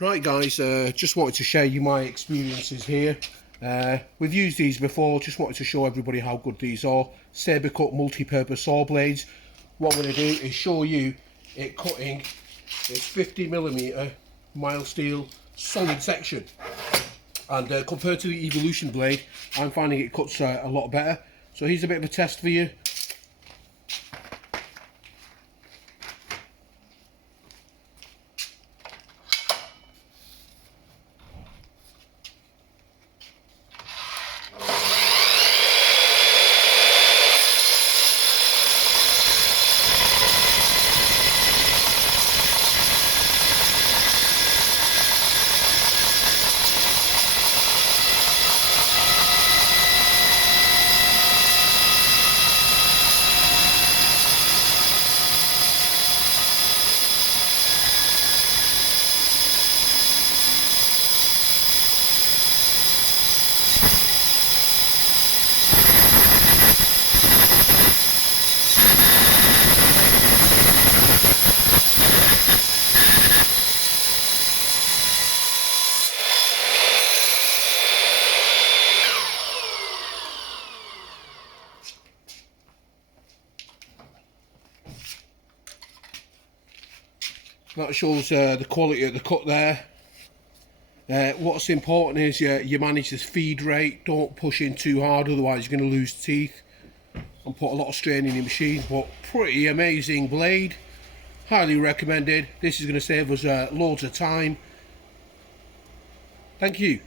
Right guys, just wanted to share you my experiences here. We've used these before, just wanted to show everybody how good these are. SabreCut multi-purpose saw blades. What I'm going to do is show you it cutting its 50mm mild steel solid section. And compared to the Evolution blade, I'm finding it cuts a lot better. So here's a bit of a test for you. That shows the quality of the cut there. What's important is you manage this feed rate. Don't push in too hard, otherwise you're going to lose teeth and put a lot of strain in your machine. But pretty amazing blade, highly recommended. This is going to save us loads of time. Thank you.